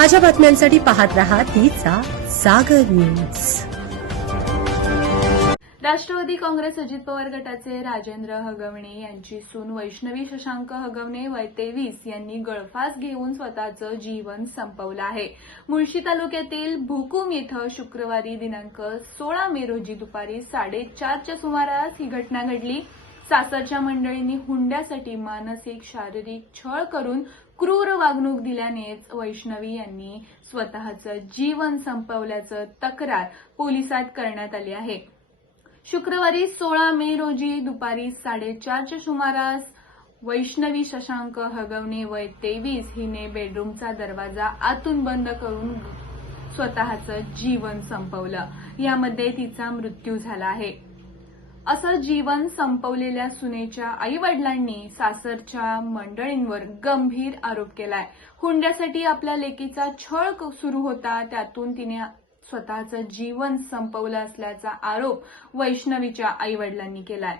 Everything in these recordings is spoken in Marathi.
ताज्या बातम्यांसाठी पाहत रहा तिचा सागर न्यूज. राष्ट्रवादी काँग्रेस अजित पवार गटाचे राजेंद्र हगवणे यांची सून वैष्णवी शशांक हगवणे वय तेवीस यांनी गळफास घेऊन स्वतःचं जीवन संपवलं आहे. मुळशी तालुक्यातील भुकुम इथं शुक्रवारी दिनांक सोळा मे रोजी दुपारी साडेचारच्या सुमारास ही घटना घडली. सासरच्या मंडळींनी हुंड्यासाठी मानसिक शारीरिक छळ करून क्रूर वागणूक दिल्यानेच वैष्णवी यांनी स्वतःचं जीवन संपवल्याचं तक्रार पोलिसात करण्यात आली आहे. शुक्रवारी सोळा मे रोजी दुपारी साडेचारच्या सुमारास वैष्णवी शशांक हगवणे वय तेवीस हिने बेडरूमचा दरवाजा आतून बंद करून स्वतःचं जीवन संपवलं. यामध्ये तिचा मृत्यू झाला आहे. असं जीवन संपवलेल्या सुनेच्या आई वडिलांनी सासरच्या मंडळींवर गंभीर आरोप केलाय. हुंड्यासाठी आपल्या लेकीचा छळ क- सुरू होता त्यातून तिने स्वतःचं जीवन संपवलं असल्याचा आरोप वैष्णवीच्या आई वडिलांनी केलाय.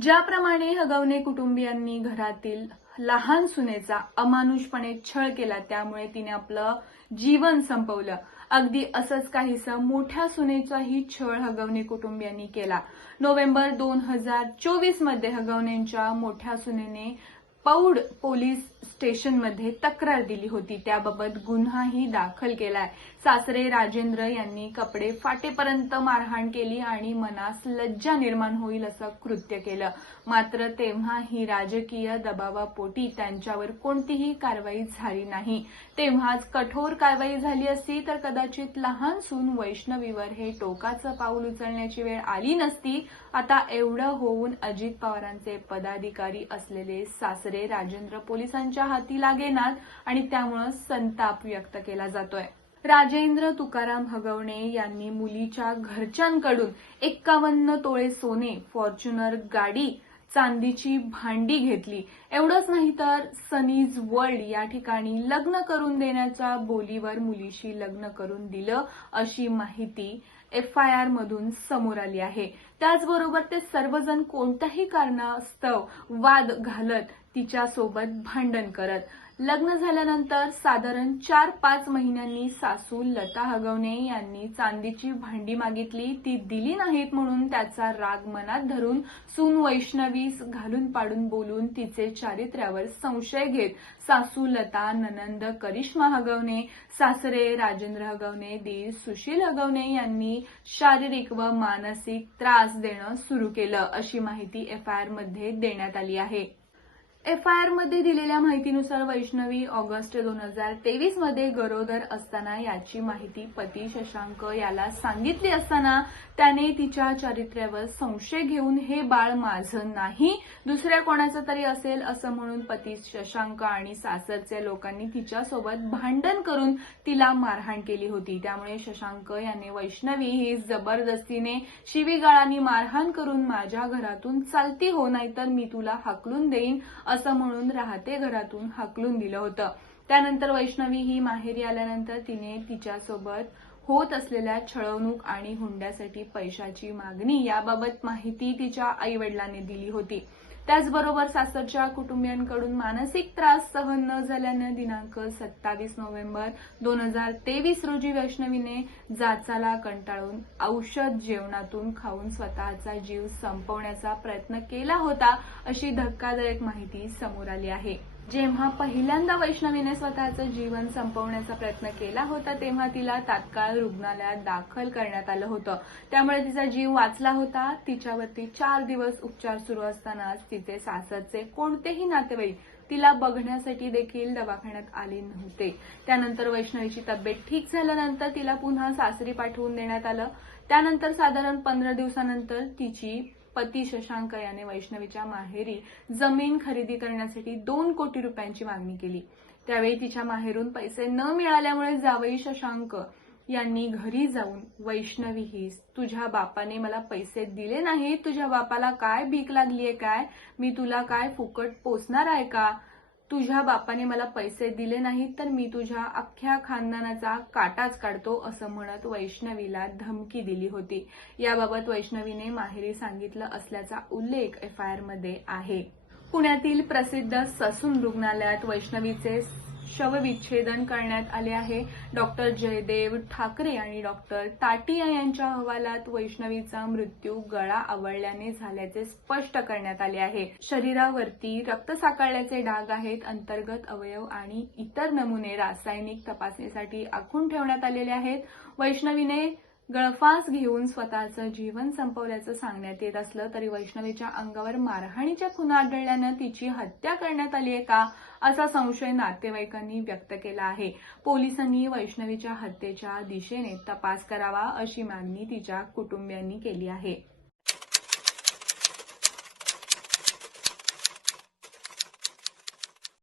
ज्याप्रमाणे हगवणे कुटुंबियांनी घरातील लहान सुनेचा अमानुषपणे छळ केला त्यामुळे तिने आपलं जीवन संपवलं. अगदी असंच काहीसं मोठ्या सुनेचाही छळ हगवणे कुटुंबियांनी केला. नोव्हेंबर दोन हजार चोवीसमध्ये हगवणेंच्या मोठ्या सुनेने पौड पोलीस स्टेशनमध्ये तक्रार दिली होती. त्याबाबत गुन्हाही दाखल केलाय. सासरे राजेंद्र यांनी कपडे फाटेपर्यंत मारहाण केली आणि मनास लज्जा निर्माण होईल असं कृत्य केलं. मात्र तेव्हाही राजकीय दबावापोटी त्यांच्यावर कोणतीही कारवाई झाली नाही. तेव्हाच कठोर कारवाई झाली असती तर कदाचित लहान सून वैष्णवीवर हे टोकाचं पाऊल उचलण्याची वेळ आली नसती. आता एवढं होऊन अजित पवारांचे पदाधिकारी असलेले सासरे राजेंद्र पोलिसांच्या हाती लागेनात आणि त्यामुळं संताप व्यक्त केला जातोय. राजेंद्र तुकाराम हगवणे यांनी मुलीच्या घरच्यांकडून एक्कावन्न तोळे सोने फॉर्च्युनर गाडी चांदीची भांडी घेतली. एवढंच नाही तर सनीज वर्ल्ड या ठिकाणी लग्न करून देण्याच्या बोलीवर मुलीशी लग्न करून दिलं अशी माहिती एफ आय आर मधून समोर आली आहे. त्याचबरोबर ते सर्वजण कोणत्याही कारणास्तव वाद घालत तिच्यासोबत भांडण करत. लग्न झाल्यानंतर साधारण चार पाच महिन्यांनी सासू लता हगवणे यांनी चांदीची भांडी मागितली. ती दिली नाहीत म्हणून त्याचा राग मनात धरून सून वैष्णवीस घालून पाडून बोलून तिचे चारित्र्यावर संशय घेत सासू लता ननंद करिश्मा हगवणे सासरे राजेंद्र हगवणे दी सुशील हगवणे यांनी शारीरिक व मानसिक त्रास देणं सुरू केलं अशी माहिती एफआयआरमध्ये देण्यात आली आहे. एफ आयमध्ये दिलेल्या माहितीनुसार वैष्णवी ऑगस्ट दोन हजार तेवीसमध्ये गरोदर असताना याची माहिती पती शशांक याला सांगितली असताना त्याने तिच्या चारित्र्यावर संशय घेऊन हे बाळ माझं नाही दुसऱ्या कोणाचं तरी असेल असं म्हणून पती शशांक आणि सासरच्या लोकांनी तिच्यासोबत भांडण करून तिला मारहाण केली होती. त्यामुळे शशांक याने वैष्णवी ही जबरदस्तीने शिवीगाळांनी मारहाण करून माझ्या घरातून चालती हो नाहीतर मी तुला हाकलून देईन असं म्हणून राहते घरातून हाकलून दिलं होतं. त्यानंतर वैष्णवी ही माहेरी आल्यानंतर तिने तिच्यासोबत होत असलेल्या छळवणूक आणि हुंड्यासाठी पैशाची मागणी याबाबत माहिती तिच्या आईवडिलांनी दिली होती. त्याचबरोबर सासरच्या कुटुंबियांकडून मानसिक त्रास सहन न झाल्यानं दिनांक सत्तावीस नोव्हेंबर दोन हजार तेवीस रोजी वैष्णवीने जाचाला कंटाळून औषध जेवणातून खाऊन स्वतःचा जीव संपवण्याचा प्रयत्न केला होता अशी धक्कादायक माहिती समोर आली आहे. जेव्हा पहिल्यांदा वैष्णवीने स्वतःचं जीवन संपवण्याचा प्रयत्न केला होता तेव्हा तिला तात्काळ रुग्णालयात दाखल करण्यात आलं होतं. त्यामुळे तिचा जीव वाचला होता. तिच्यावरती चार दिवस उपचार सुरू असतानाच तिचे सासरचे कोणतेही नातेवाईक तिला बघण्यासाठी देखील दवाखान्यात आले नव्हते. त्यानंतर वैष्णवीची तब्येत ठीक झाल्यानंतर तिला पुन्हा सासरी पाठवून देण्यात आलं. त्यानंतर साधारण पंधरा दिवसानंतर तिची पती शशांक याने वैष्णवीच्या माहेरी जमीन खरेदी करण्यासाठी दोन कोटी रुपयांची मागणी केली. त्यावेळी तिच्या माहेरून पैसे न मिळाल्यामुळे जावई शशांक यांनी घरी जाऊन वैष्णवी ही तुझ्या बापाने मला पैसे दिले नाही तुझ्या बापाला काय भीक लागलीये काय? मी तुला काय फुकट पोचणार आहे का? तुझ्या बापाने मला पैसे दिले नाहीत तर मी तुझ्या अख्ख्या खानदानाचा काटाच काढतो असं म्हणत वैष्णवीला धमकी दिली होती. याबाबत वैष्णवीने माहेरी सांगितलं असल्याचा उल्लेख एफआयआरमध्ये आहे. पुण्यातील प्रसिद्ध ससून रुग्णालयात वैष्णवीचे शवविच्छेदन करण्यात आले आहे. डॉक्टर जयदेव ठाकरे आणि डॉक्टर ताटिया यांच्या अहवालात वैष्णवीचा मृत्यू गळा आवळल्याने झाल्याचे स्पष्ट करण्यात आले आहे. शरीरावरती रक्त साकळल्याचे डाग आहेत. अंतर्गत अवयव आणि इतर नमुने रासायनिक तपासणीसाठी आखून ठेवण्यात आलेले आहेत. वैष्णवीने गळफास घेऊन स्वतःचं जीवन संपवल्याचं सांगण्यात येत असलं तरी वैष्णवीच्या अंगावर मारहाणीच्या खुना आढळल्यानं तिची हत्या करण्यात आली आहे का असा संशय नातेवाईकांनी व्यक्त केला आहे. पोलिसांनी वैष्णवीच्या हत्येच्या दिशेने तपास करावा अशी मागणी तिच्या कुटुंबियांनी केली आहे.